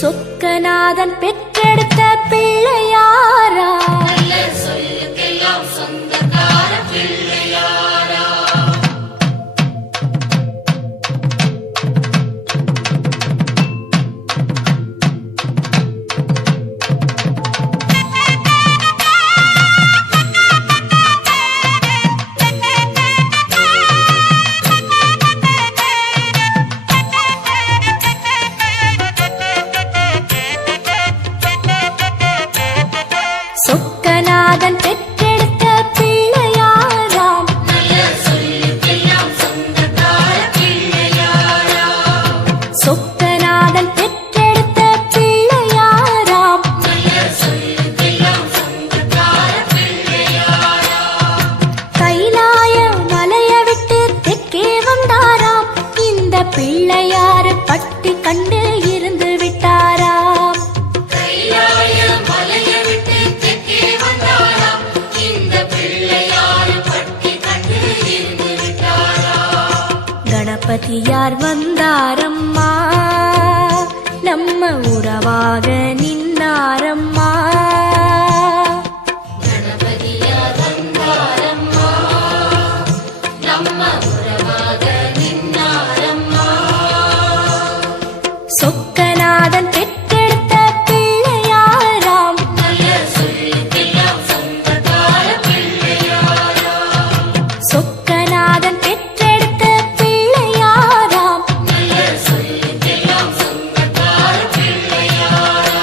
சொக்கநாதன் பெற்றெடுத்த பிள்ளையாரா, சொல்லுக்கெல்லாம் சொந்தக்கார பிள்ளையாரா. சொக்கநாதன் பெற்றெடுத்த பிள்ளையாராம், சொல்லுக்கெல்லாம் சொந்தக்கார பிள்ளையாரா. சொக்கநாதன் பெற்றெடுத்த பிள்ளையாராம், சொல்லுக்கெல்லாம் சொந்தக்கார பிள்ளையாரா. கைலாய மலைய விட்டு தெற்கே வந்தாராம், இந்த பிள்ளையாரு பட்டி கண்டு இருந்து விட்டாராம். கைலாய மலைய விட்டு தெற்கே வந்தாராம், இந்த பிள்ளையாரு பட்டி கண்டு இருந்து விட்டாராம். கணபதியார் வந்தாரம்மா, நம்ம உறவாக நின்னாரம்மா. கணபதியார் வந்தாரம்மா, நம்ம உறவாக நின்னாரம்மா. சொக்கநாதன் பெற்றெடுத்த பிள்ளையாராம், சொல்லுக்கெல்லாம் சொந்தக்கார பிள்ளையாரா. சொக்கநாதன் பெற்றெடுத்த பிள்ளையாராம், சொல்லுக்கெல்லாம் சொந்தக்கார பிள்ளையாரா.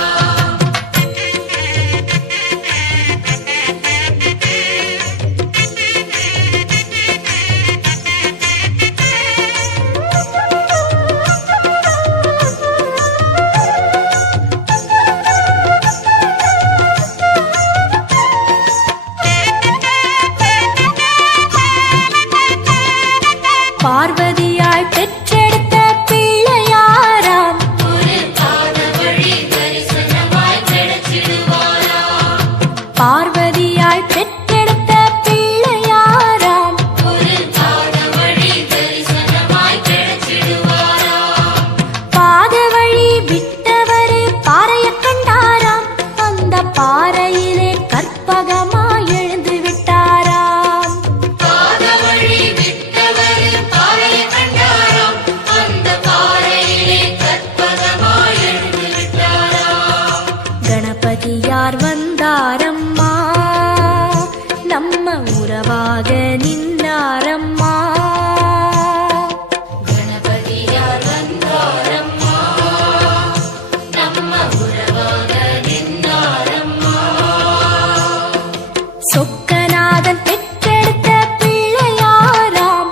பார்வதியாய் பெற்றெடுத்த பிள்ளையாராம், ஒரு பாத வழி தரிசனமாய் கிடைச்சிடுவாரா. பார்வதியாய் பெற்றெடுத்த பிள்ளையாராம், ஒரு பாத வழி தரிசனமாய் கிடைச்சிடுவாரா. பாத வழி விட்டவரு பாறைய கண்டாராம், அந்த பாறையிலே கற்பகமாய் எழுந்து விட்டாராம். பாத வழி விட்டவர் பாறையை கண்டாராம், அந்த பாறையிலே கற்பகமாய் எழுந்து விட்டாராம். கணபதியார் வந்தாரம்மா, நம்ம உறவாக நின்னாரம்மா. கணபதியார் வந்தாரம்மா, நம்ம உறவாக நின்னாரம்மா. சொக்கநாதன் பெற்றெடுத்த பிள்ளையாராம்,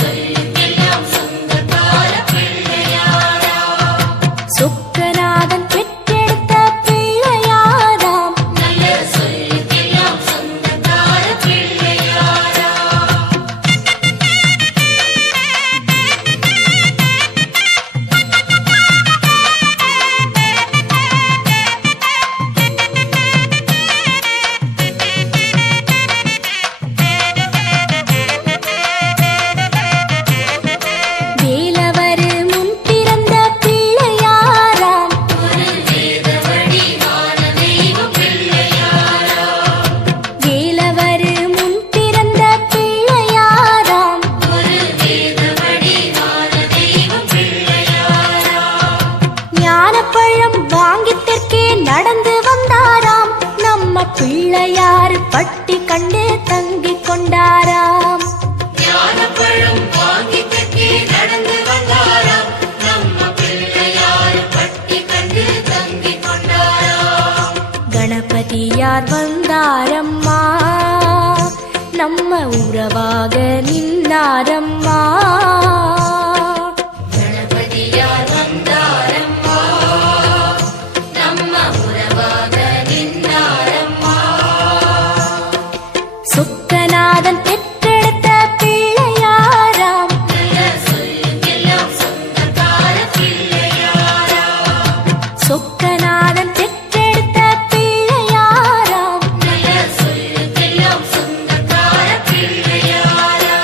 சொல்லுக்கெல்லாம் சொந்தக்கார பிள்ளையாரா. சொக்கநாதன் பெற்றெடுத்த பிள்ளையாராம், சொல்லுக்கெல்லாம் சொந்தக்கார பிள்ளையாரா. வேலவரு முன் பிறந்த பிள்ளையாராம், ஒரு வேத வடிவான தெய்வ பிள்ளையாரா. வேலவரு முன் பிறந்த பிள்ளையாராம், ஒரு வேத வடிவான தெய்வ பிள்ளையாரா. ஞானப்பழம் வாங்கி தெற்கே நடந்து வந்தாராம், நம்ம பிள்ளையார் பட்டி கண்டு தங்கிக் கொண்டாராம். ஞானப்பழம் வாங்கி தெற்கே நடந்து வந்தாராம், நம்ம பிள்ளையார் பட்டி கண்டு தங்கிக் கொண்டாராம். கணபதியார் வந்தாரம்மா, நம்ம உறவாக நின்னாரம்மா. கணபதியார் வந்தாரம்மா, நம்ம உறவாக நின்னாரம்மா. சொக்கநாதன் பெற்றெடுத்த பிள்ளையாராம், சொல்லுக்கெல்லாம் சொந்தக்கார பிள்ளையாரா. சொக்கநாதன் பெற்றெடுத்த பிள்ளையாராம், சொல்லுக்கெல்லாம் சொந்தக்கார பிள்ளையாரா.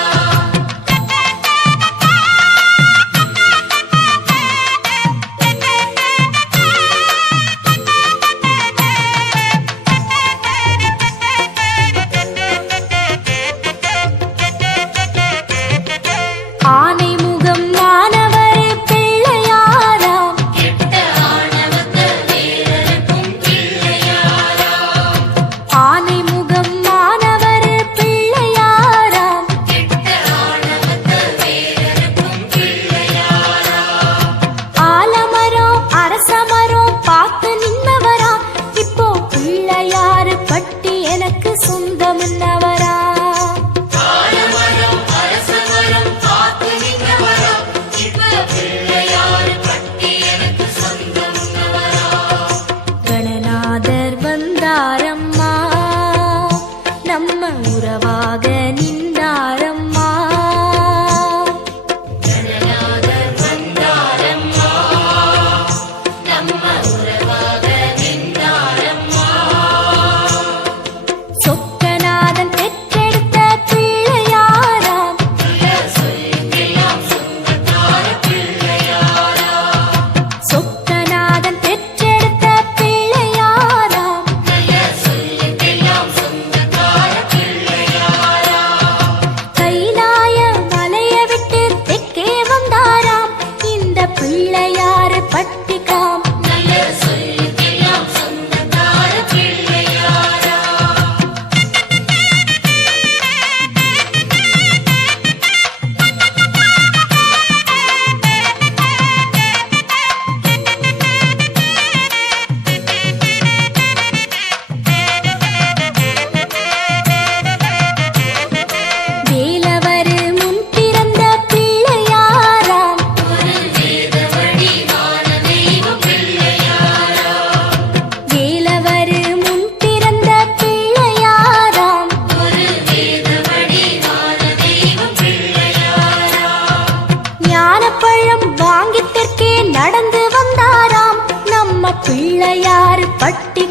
பிள்ளையார் பட்டி